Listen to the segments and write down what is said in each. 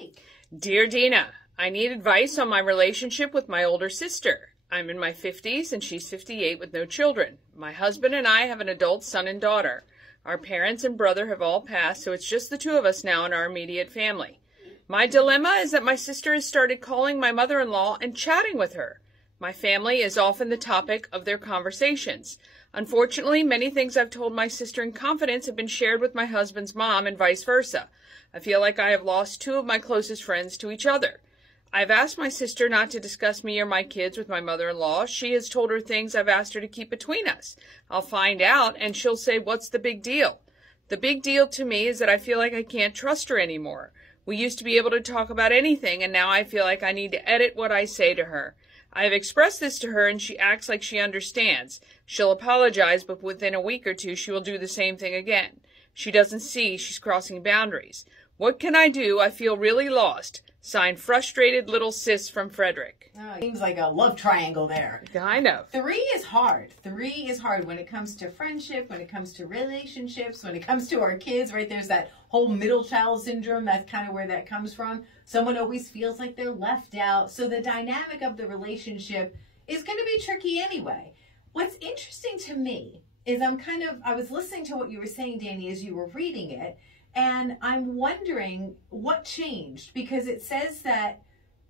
like. Dear Dina, I need advice on my relationship with my older sister. I'm in my 50s and she's 58 with no children. My husband and I have an adult son and daughter. Our parents and brother have all passed, so it's just the two of us now in our immediate family. My dilemma is that my sister has started calling my mother-in-law and chatting with her. My family is often the topic of their conversations. Unfortunately, many things I've told my sister in confidence have been shared with my husband's mom and vice versa. I feel like I have lost two of my closest friends to each other. I've asked my sister not to discuss me or my kids with my mother-in-law. She has told her things I've asked her to keep between us. I'll find out, and she'll say, "What's the big deal?" The big deal to me is that I feel like I can't trust her anymore. We used to be able to talk about anything, and now I feel like I need to edit what I say to her. I have expressed this to her, and she acts like she understands. She'll apologize, but within a week or two, she will do the same thing again. She doesn't see she's crossing boundaries. What can I do? I feel really lost. Signed, Frustrated Little Sis from Frederick. Oh, it seems like a love triangle there. Kind of. 3 is hard. 3 is hard when it comes to friendship, when it comes to relationships, when it comes to our kids, right? There's that whole middle child syndrome. That's kind of where that comes from. Someone always feels like they're left out. So the dynamic of the relationship is going to be tricky anyway. What's interesting to me is I was listening to what you were saying, Danny, as you were reading it. And I'm wondering what changed, because it says that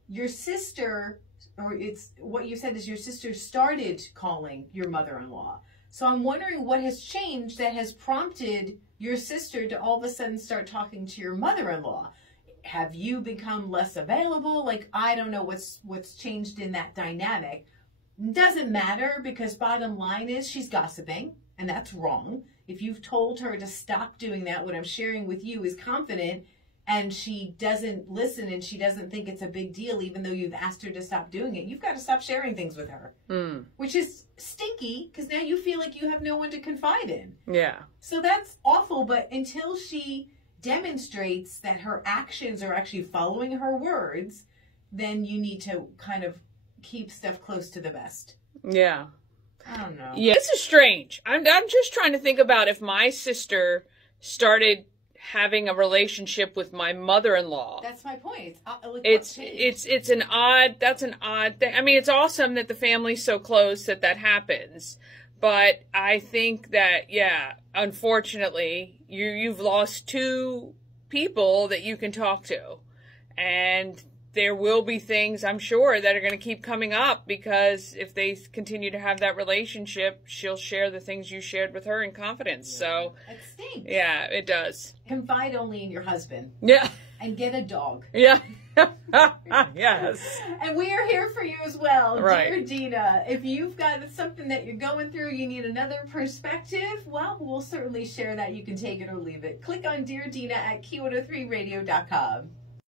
your sister, or it's what you said is your sister started calling your mother-in-law. So I'm wondering what has changed that has prompted your sister to all of a sudden start talking to your mother-in-law. Have you become less available? Like, I don't know what's changed in that dynamic. Doesn't matter, because bottom line is she's gossiping, and that's wrong. If you've told her to stop doing that, what I'm sharing with you is confident, and she doesn't listen and she doesn't think it's a big deal, even though you've asked her to stop doing it, you've got to stop sharing things with her, which is stinky, because now you feel like you have no one to confide in. Yeah. So that's awful, but until she demonstrates that her actions are actually following her words, then you need to kind of keep stuff close to the vest. Yeah. I don't know. Yeah, this is strange. I'm just trying to think about if my sister started having a relationship with my mother-in-law. That's my point. It's an odd thing. I mean, it's awesome that the family's so close that happens. But I think that, yeah, unfortunately, you've lost two people that you can talk to. And there will be things, I'm sure, that are going to keep coming up, because if they continue to have that relationship, she'll share the things you shared with her in confidence. Yeah. So it stinks. Yeah, it does. Confide only in your husband. Yeah. And get a dog. Yeah. Yes. And we are here for you as well. Right. Dear Dina, if you've got something that you're going through, you need another perspective, well, we'll certainly share that. You can take it or leave it. Click on Dear Dina at Key103radio.com.